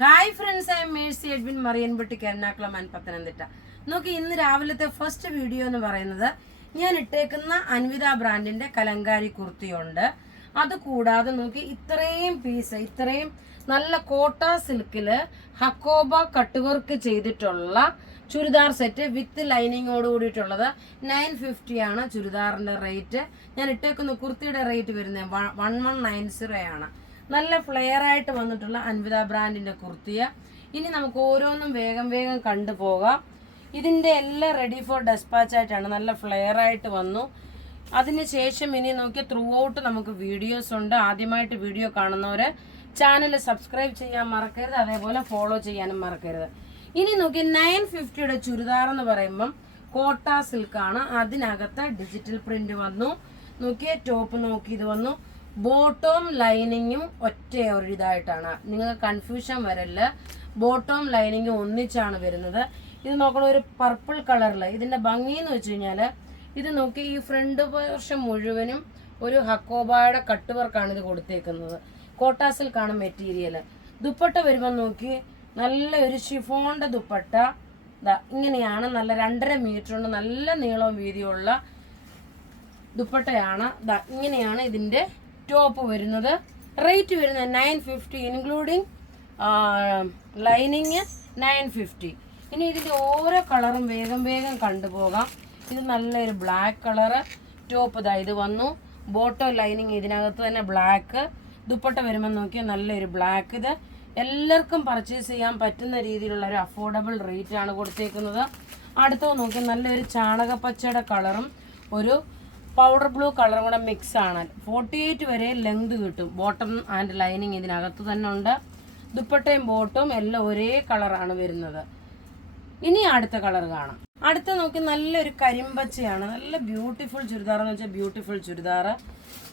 Hi friends, I am Mercy Edwin Mariyanpatti Ernakulam and Pathanamthitta. നോക്കി, ഇന്ന് രാവിലത്തെ ഫസ്റ്റ് വീഡിയോ എന്ന് പറയുന്നത് ഞാൻ ഇട്ടേക്കുന്ന അൻവിത ബ്രാൻഡിന്റെ കലങ്കാരി കുർത്തിയുണ്ട്. അത് കൂടാതെ നോക്കി ഇത്രയും പീസ്, ഇത്രയും നല്ല കോട്ട സിൽക്കില് ഹക്കോബ കട്ട് വർക്ക് ചെയ്തിട്ടുള്ള ചുരിദാർ സെറ്റ് വിത്ത് ലൈനിങ്ങോട് കൂടിയിട്ടുള്ളത് 950 ആണ് ചുരിദാറിന്റെ റേറ്റ്. ഞാൻ ഇട്ടേക്കുന്ന കുർത്തിയുടെ റേറ്റ് വരുന്നത് 1190 ആണ്. നല്ല ഫ്ലെയർ ആയിട്ട് വന്നിട്ടുള്ള അൻവിത ബ്രാൻഡിന്റെ കുർത്തിയ. ഇനി നമുക്ക് ഓരോന്നും വേഗം വേഗം കണ്ടുപോകാം. ഇതിന്റെ എല്ലാം റെഡി ഫോർ ഡെസ്പാച്ച് ആയിട്ടാണ്, നല്ല ഫ്ലെയർ ആയിട്ട് വന്നു. അതിനുശേഷം ഇനി നോക്കി ത്രൂ ഔട്ട് നമുക്ക് വീഡിയോസ് ഉണ്ട്. ആദ്യമായിട്ട് വീഡിയോ കാണുന്നവര് ചാനൽ സബ്സ്ക്രൈബ് ചെയ്യാൻ മറക്കരുത്, അതേപോലെ ഫോളോ ചെയ്യാനും മറക്കരുത്. ഇനി നോക്കി 950യുടെ ചുരിദാർ എന്ന് പറയുമ്പം കോട്ട സിൽക്കാണ്. അതിനകത്ത് ഡിജിറ്റൽ പ്രിന്റ് വന്നു. നോക്കിയ ടോപ്പ് നോക്കി ഇത് വന്നു. ബോട്ടവും ലൈനിങ്ങും ഒറ്റ ഒരു ഇതായിട്ടാണ്, നിങ്ങൾക്ക് കൺഫ്യൂഷൻ വരല്ല. ബോട്ടവും ലൈനിങ്ങും ഒന്നിച്ചാണ് വരുന്നത്. ഇത് നോക്കണ ഒരു പർപ്പിൾ കളറിൽ. ഇതിന്റെ ഭംഗി എന്ന് വെച്ച് കഴിഞ്ഞാല് ഇത് നോക്കി ഈ ഫ്രണ്ട് പോർഷൻ മുഴുവനും ഒരു ഹക്കോബായുടെ കട്ട് വർക്കാണ് ഇത് കൊടുത്തേക്കുന്നത്. കോട്ട സിൽക്കാണ് മെറ്റീരിയൽ. ദുപ്പട്ട വരുമ്പോൾ നോക്കി നല്ല ഒരു ഷിഫോണിന്റെ ദുപ്പട്ട ഇങ്ങനെയാണ്. നല്ല 2.5 മീറ്റർ കൊണ്ട് നല്ല നീളവും വീതിയുള്ള ദുപ്പട്ടയാണ്. ഇങ്ങനെയാണ് ഇതിന്റെ ടോപ്പ് വരുന്നത്. റേറ്റ് വരുന്നത് 950 ഇൻക്ലൂഡിങ് ലൈനിങ് 950. ഇനി ഇതിന്റെ ഓരോ കളറും വേഗം വേഗം കണ്ടുപോകാം. ഇത് നല്ലൊരു ബ്ലാക്ക് കളറ് ടോപ്പ് ഇത് വന്നു. ബോട്ടോ ലൈനിങ് ഇതിനകത്ത് തന്നെ ബ്ലാക്ക്. ദുപ്പട്ട വരുമ്പോൾ നോക്കിയാൽ നല്ലൊരു ബ്ലാക്ക്. ഇത് എല്ലാവർക്കും പർച്ചേസ് ചെയ്യാൻ പറ്റുന്ന രീതിയിലുള്ള ഒരു അഫോർഡബിൾ റേറ്റ് ആണ് കൊടുത്തേക്കുന്നത്. അടുത്തത് നോക്കിയാൽ നല്ലൊരു ചാണകപ്പച്ചയുടെ കളറും ഒരു പൗഡർ ബ്ലൂ കളറും കൂടെ മിക്സ് ആണ്. 48 വരെ ലെങ്ത് കിട്ടും. ബോട്ടം ആൻഡ് ലൈനിങ് ഇതിനകത്ത് തന്നെ ഉണ്ട്. ദുപ്പട്ടയും ബോട്ടും എല്ലാം ഒരേ കളറാണ് വരുന്നത്. ഇനി അടുത്ത കളർ കാണാം. അടുത്ത നോക്കി നല്ലൊരു കരിമ്പച്ചയാണ്. നല്ല ബ്യൂട്ടിഫുൾ ചുരിദാർ എന്ന് വെച്ചാൽ ബ്യൂട്ടിഫുൾ ചുരിദാർ.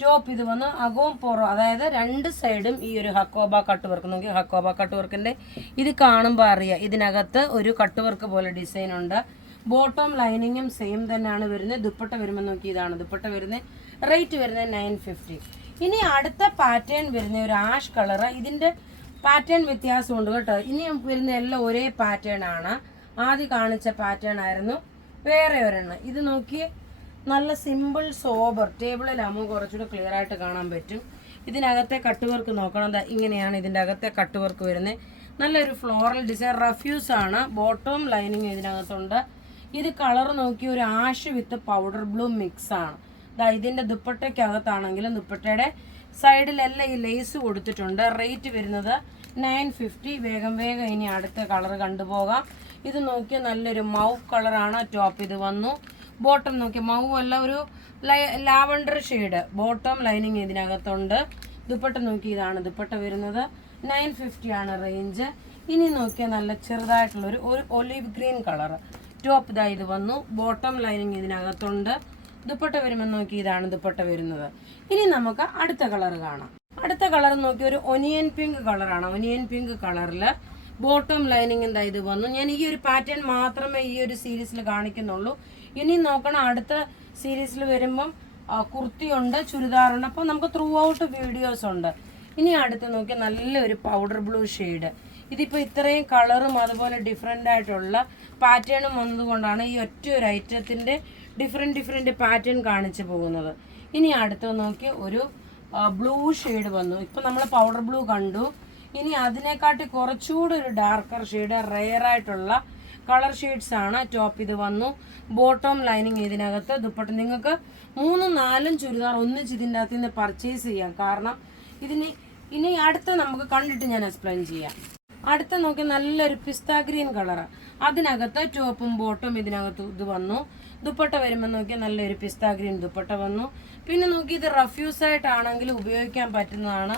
ടോപ്പ് ഇത് വന്ന് അകവും പുറവും, അതായത് 2 സൈഡും ഈ ഒരു ഹക്കോബ കട്ട് വർക്ക്. നോക്കി ഹക്കോബ കട്ട് വർക്കിന്റെ ഇത് കാണുമ്പോൾ അറിയാം, ഇതിനകത്ത് ഒരു കട്ട് വർക്ക് പോലെ ഡിസൈൻ ഉണ്ട്. ബോട്ടം ലൈനിങ്ങും സെയിം തന്നെയാണ് വരുന്നത്. ദുപ്പട്ട വരുമ്പോൾ നോക്കി ഇതാണ് ദുപ്പട്ട വരുന്നത്. റേറ്റ് വരുന്നത് 950. ഇനി അടുത്ത പാറ്റേൺ വരുന്ന ഒരു ആഷ് കളറ്. ഇതിന്റെ പാറ്റേൺ വ്യത്യാസമുണ്ട് കേട്ടോ. ഇനി വരുന്ന എല്ലാം ഒരേ പാറ്റേൺ ആണ്. ആദ്യം കാണിച്ച പാറ്റേൺ ആയിരുന്നു വേറെ ഒരെണ്ണം. ഇത് നോക്കി നല്ല സിമ്പിൾ സോബർ. ടേബിളിലാകുമ്പോൾ കുറച്ചുകൂടെ ക്ലിയർ ആയിട്ട് കാണാൻ പറ്റും. ഇതിനകത്തെ കട്ട് വർക്ക് നോക്കണം. ഇങ്ങനെയാണ് ഇതിൻ്റെ അകത്തെ കട്ട് വർക്ക് വരുന്നത്. നല്ലൊരു ഫ്ലോറൽ ഡിസൈൻ. റഫ്യൂസ് ആണ്. ബോട്ടവും ലൈനിങ് ഇതിനകത്തുണ്ട്. ഇത് കളർ നോക്കി ഒരു ആഷ് വിത്ത് പൗഡർ ബ്ലൂ മിക്സ് ആണ്. ഇതിന്റെ ദുപ്പട്ടയ്ക്കകത്താണെങ്കിലും ദുപ്പട്ടയുടെ സൈഡിലെല്ലാം ഈ ലേസ് കൊടുത്തിട്ടുണ്ട്. റേറ്റ് വരുന്നത് 950. വേഗം വേഗം ഇനി അടുത്ത കളർ കണ്ടുപോകാം. ഇത് നോക്കിയാൽ നല്ലൊരു മൗവ് കളറാണ്. ടോപ്പ് ഇത് വന്നു. ബോട്ടം നോക്കി മൗവ് അല്ല, ഒരു ലാവണ്ടർ ഷെയ്ഡ്. ബോട്ടം ലൈനിങ് ഇതിനകത്തുണ്ട്. ദുപ്പട്ട നോക്കി ഇതാണ് ദുപ്പട്ട വരുന്നത്. 950 ആണ് റേഞ്ച്. ഇനി നോക്കിയാൽ നല്ല ചെറുതായിട്ടുള്ള ഒരു ഒലിവ് ഗ്രീൻ കളർ. ടോപ്പ് ഇത് വന്നു. ബോട്ടം ലൈനിങ് ഇതിനകത്തുണ്ട്. ദുപ്പട്ട വരുമ്പോൾ നോക്കി ഇതാണ് ദുപ്പട്ട വരുന്നത്. ഇനി നമുക്ക് അടുത്ത കളർ കാണാം. അടുത്ത കളർ നോക്കി ഒരു ഒനിയൻ പിങ്ക് കളറാണ്. ഒനിയൻ പിങ്ക് കളറില് ബോട്ടം ലൈനിങ് ഇത് വന്നു. ഞാൻ ഈ ഒരു പാറ്റേൺ മാത്രമേ ഈ ഒരു സീരീസിൽ കാണിക്കുന്നുള്ളൂ. ഇനി നോക്കണം, അടുത്ത സീരീസിൽ വരുമ്പം കുർത്തിയുണ്ട്, ചുരിദാറുണ്ട്. അപ്പം നമുക്ക് ത്രൂ ഔട്ട് വീഡിയോസ് ഉണ്ട്. ഇനി അടുത്ത് നോക്കി നല്ലൊരു പൗഡർ ബ്ലൂ ഷെയ്ഡ്. ഇതിപ്പോൾ ഇത്രയും കളറും അതുപോലെ ഡിഫറെൻ്റ് ആയിട്ടുള്ള പാറ്റേണും വന്നതുകൊണ്ടാണ് ഈ ഒറ്റ ഒരു ഐറ്റത്തിൻ്റെ ഡിഫറെൻറ്റ് പാറ്റേൺ കാണിച്ചു പോകുന്നത്. ഇനി അടുത്ത് നോക്കി ഒരു ബ്ലൂ ഷെയ്ഡ് വന്നു. ഇപ്പം നമ്മൾ പൗഡർ ബ്ലൂ കണ്ടു. ഇനി അതിനെക്കാട്ടി കുറച്ചുകൂടി ഒരു ഡാർക്കർ ഷെയ്ഡ്, റെയർ ആയിട്ടുള്ള കളർ ഷെയ്ഡ്സ് ആണ്. ടോപ്പ് ഇത് വന്നു. ബോട്ടം ലൈനിങ് ഇതിനകത്ത്. ദുപ്പട്ട നിങ്ങൾക്ക് 3-4 ചുരിദാർ ഒന്നിച്ച് ഇതിൻ്റെ അകത്ത് നിന്ന് പർച്ചേസ് ചെയ്യാം. കാരണം ഇനി അടുത്ത നമുക്ക് കണ്ടിട്ട് ഞാൻ എക്സ്പ്ലെയിൻ ചെയ്യാം. അടുത്ത നോക്കി നല്ലൊരു പിസ്ത ഗ്രീൻ കളറ്. അതിനകത്ത് ടോപ്പും ബോട്ടും ഇതിനകത്ത് ഇത് വന്നു. ദുപ്പട്ട വരുമ്പോൾ നോക്കിയാൽ നല്ലൊരു പിസ്ത ഗ്രീൻ ദുപ്പട്ട വന്നു. പിന്നെ നോക്കി ഇത് റഫ്യൂസ് ആയിട്ടാണെങ്കിൽ ഉപയോഗിക്കാൻ പറ്റുന്നതാണ്.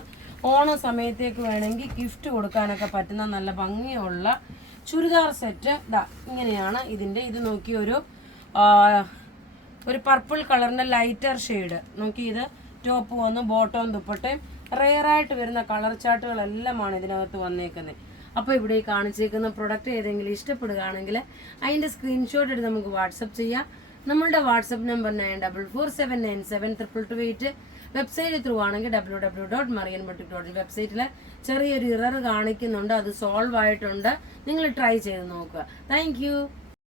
ഓണ സമയത്തേക്ക് വേണമെങ്കിൽ ഗിഫ്റ്റ് കൊടുക്കാനൊക്കെ പറ്റുന്ന നല്ല ഭംഗിയുള്ള ചുരിദാർ സെറ്റ്. ഇങ്ങനെയാണ് ഇതിൻ്റെ. ഇത് നോക്കി ഒരു പർപ്പിൾ കളറിൻ്റെ ലൈറ്റർ ഷെയ്ഡ്. നോക്കി ഇത് ടോപ്പ് വന്നു. ബോട്ടവും ദുപ്പട്ടയും റെയറായിട്ട് വരുന്ന കളർ ചാർട്ടുകളെല്ലാമാണ് ഇതിനകത്ത് വന്നേക്കുന്നത്. അപ്പോൾ ഇവിടെ ഈ കാണിച്ചേക്കുന്ന പ്രൊഡക്റ്റ് ഏതെങ്കിലും ഇഷ്ടപ്പെടുകയാണെങ്കിൽ അതിൻ്റെ സ്ക്രീൻഷോട്ട് എടുത്ത് നമുക്ക് വാട്സപ്പ് ചെയ്യാം. നമ്മളുടെ വാട്സപ്പ് നമ്പർ 9447972228. വെബ്സൈറ്റ് ത്രൂ ആണെങ്കിൽ www.marianboutique.in. വെബ്സൈറ്റിൽ ചെറിയൊരു ഇറർ കാണിക്കുന്നുണ്ട്, അത് സോൾവ് ആയിട്ടുണ്ട്. നിങ്ങൾ ട്രൈ ചെയ്ത് നോക്കുക. താങ്ക്